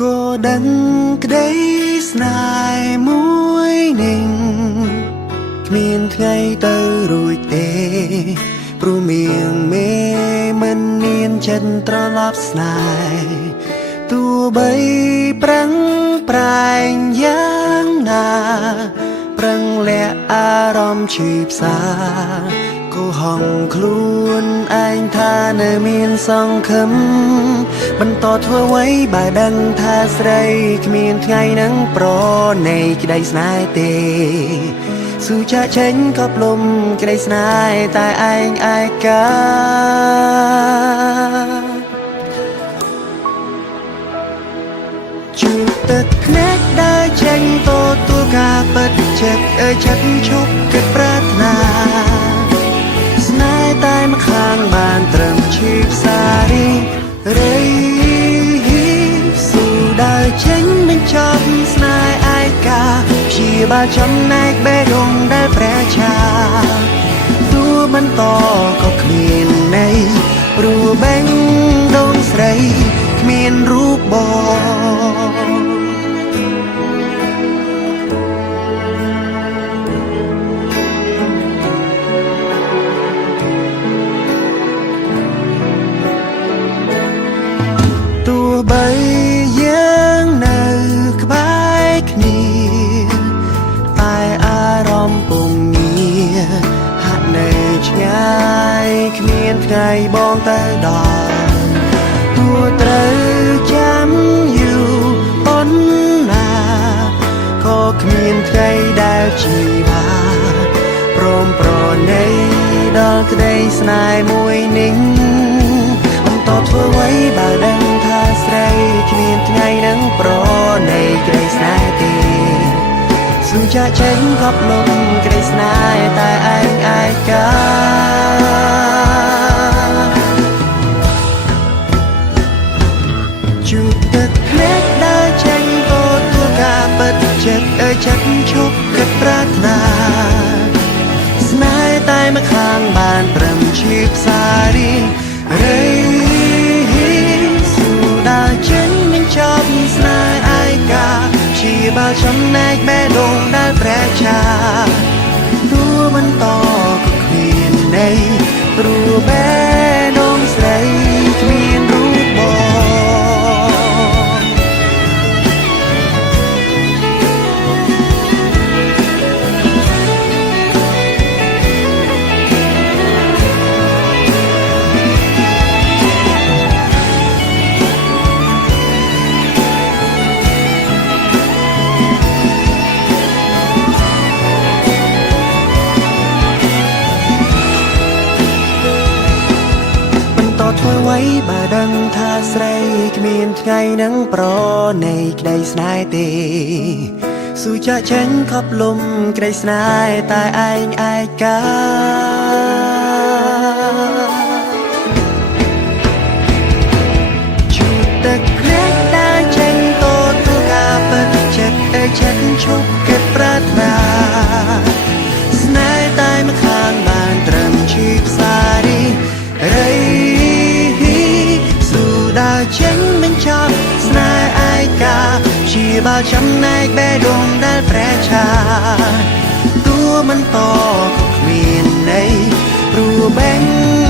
ក៏ដឹងក្តីស្នេហ៍មួយនឹងគ្មានថ្ងៃទៅរួចទេព្រោះមៀងមេមិនមានចិត្តត្រឡប់ស្នេហ៍ទោះបីប្រឹងប្រែងយ៉ាងណាប្រឹងលាក់អារម្មណ៍ឈឺផ្សាក៏ហងខ្លួនឯងថានៅមានសង្ឃឹមបន្តធ្វើអ្វីបើដឹងថាស្រីគ្មានថ្ងៃនឹងប្រណីក្តីស្នេហ៍ទេស៊ូចាក់ចេញក៏ផ្លុំក្តីស្នេហ៍តែឯងឯកាជួបទឹកភ្នែកដើរចេញទទួលការពិតចិត្តចិត្តឈប់គិតប្រាថ្នាស្នេហ៍តែម្ខាងបានត្រឹមឈឺផ្សារីរីស៊ូដើរចេញបញ្ចប់ស្នេហ៍ឯកាព្យាបាលចំណែកបេះដូងដែលព្រះឆាទោះបន្តក៏គ្មានន័យព្រោះបេះដូងស្រីគ្មានរូបបងទោះបីយើងនៅក្បែរគ្នាតែអារម្មណ៍ពុំងារហាក់នៅឆ្ងាយគ្មានថ្ងៃបងទៅដល់ទោះត្រូវចាំយូរប៉ុណ្ណាក៏គ្មានថ្ងៃដែលជីវាព្រមប្រណីដល់ក្តីស្នេហ៍មួយនេះបន្តធ្វើអ្វីបើដឹងថាស្រីគ្មានថ្ងៃនឹងប្រណីក្តីស្នេហ៍ទេស៊ូចាក់ចេញក៏ផ្លុំក្តីស្នេហ៍តែឯងឯកាជួបទឹកភ្នែកដើរចេញទទួលការពិតចិត្តចិត្តឈប់គិតប្រាថ្នាស្នេហ៍តែម្ខាងបានត្រឹមឈឺផ្សារីរីស៊ូដើរចេញបញ្ចប់ស្នេហ៍ឯកាព្យាបាលចំណែកបេះដូងដែលព្រះឆាទោះបន្តក៏គ្មានន័យព្រោះបេះដូងស្រីគ្មានរូបបងធ្វើអ្វីបើដឹងថាស្រីគ្មានថ្ងៃនឹងប្រណីក្តីស្នេហ៍ទេស៊ូចាក់ចេញក៏ផ្លុំក្តីស្នេហ៍តែឯងឯកាជួបទឹកភ្នែកដើរចេញទទួលការពិតចិត្តចិត្តឈប់គិតប្រាថ្នាស្នេហ៍តែម្ខាងបានត្រឹមឈឺផ្សារីរីដើរចេញបញ្ចប់ស្នេហ៍ឯកាព្យាបាលចំណែកបេះដូងដែលព្រះឆាទោះបន្តក៏គ្មានន័យព្រោះបេះ